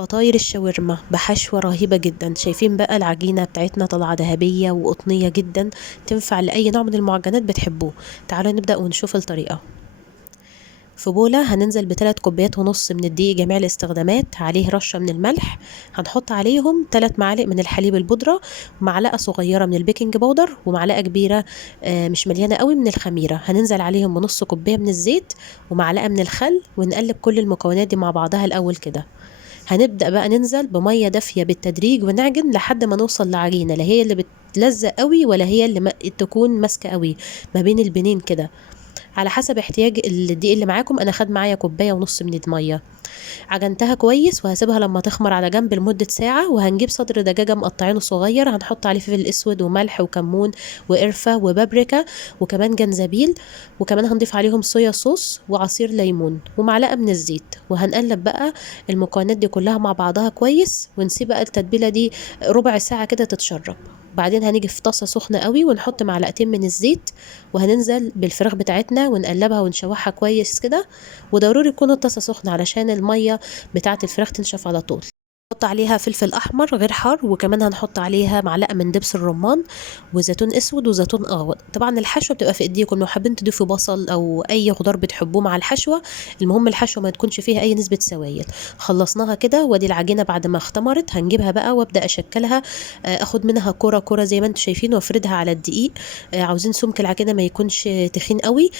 فطاير الشاورما بحشوة رهيبة جدا. شايفين بقى العجينة بتاعتنا طالعة ذهبية وقطنية جدا، تنفع لأي نوع من المعجنات بتحبوه. تعالوا نبدأ ونشوف الطريقة. في بولة هننزل ب3 كوبايات ونص من الدقيق جميع الاستخدامات، عليه رشة من الملح، هنحط عليهم 3 معالق من الحليب البودرة، ومعلقة صغيرة من البيكنج باودر، ومعلقة كبيرة مش مليانة قوي من الخميرة. هننزل عليهم بنص كوباية من الزيت ومعلقة من الخل، ونقلب كل المكونات دي مع بعضها الأول كده. هنبدأ بقى ننزل بمية دافية بالتدريج ونعجن لحد ما نوصل لعجينة لا هي اللي بتلزق قوي ولا هي اللي تكون ماسكة قوي، ما بين البنين كده، على حسب احتياج الدقيق اللي معاكم. انا خد معايا كوبايه ونص من الميه. عجنتها كويس وهسيبها لما تخمر على جنب لمده ساعه. وهنجيب صدر دجاجه مقطعينه صغير، هنحط عليه فلفل اسود وملح وكمون وقرفه وبابريكا وكمان جنزبيل، وكمان هنضيف عليهم صويا صوص وعصير ليمون ومعلقه من الزيت. وهنقلب بقى المكونات دي كلها مع بعضها كويس، ونسيب بقى التتبيله دي ربع ساعه كده تتشرب. بعدين هنيجي في طاسه سخنه قوي ونحط معلقتين من الزيت، وهننزل بالفراخ بتاعتنا ونقلبها ونشوحها كويس كده. وضروري تكون الطاسه سخنه علشان الميه بتاعه الفراخ تنشف على طول. نحط عليها فلفل احمر غير حار، وكمان هنحط عليها معلقه من دبس الرمان وزيتون اسود وزيتون اخضر. طبعا الحشوه بتبقى في ايديكم، لو حابين تضيفوا بصل او اي خضار بتحبوه مع الحشوه. المهم الحشوه ما تكونش فيها اي نسبه سوائل. خلصناها كده، وادي العجينه بعد ما اختمرت هنجيبها بقى وابدا اشكلها. اخد منها كره كره زي ما انتم شايفين وافردها على الدقيق. عاوزين سمك العجينه ما يكونش تخين قوي.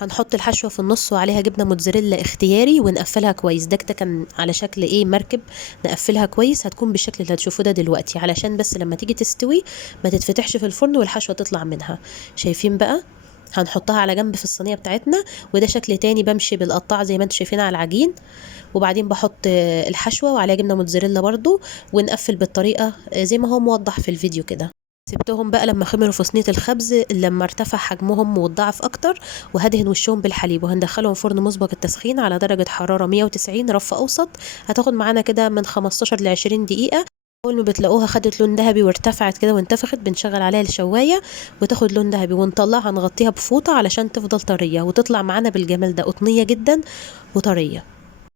هنحط الحشوة في النص وعليها جبنة موتزاريلا اختياري ونقفلها كويس. ده كان على شكل ايه، مركب. نقفلها كويس، هتكون بالشكل اللي هتشوفوه ده دلوقتي، علشان بس لما تيجي تستوي ما تتفتحش في الفرن والحشوة تطلع منها. شايفين بقى؟ هنحطها على جنب في الصينية بتاعتنا. وده شكل تاني بمشي بالقطاع زي ما انتم شايفين على العجين. وبعدين بحط الحشوة وعليها جبنة موتزاريلا برضو، ونقفل بالطريقة زي ما هو موضح في الفيديو كده. سبتهم بقى لما خمروا في صينيه الخبز، لما ارتفع حجمهم واتضاعف اكتر، وهدهن وشهم بالحليب. وهندخلهم فرن مسبق التسخين على درجه حراره 190 رف اوسط. هتاخد معانا كده من 15 ل 20 دقيقه. اول ما بتلاقوها خدت لون ذهبي وارتفعت كده وانتفخت، بنشغل عليها الشوايه وتاخد لون ذهبي ونطلعها نغطيها بفوطه علشان تفضل طريه وتطلع معانا بالجمال ده، قطنيه جدا وطريه.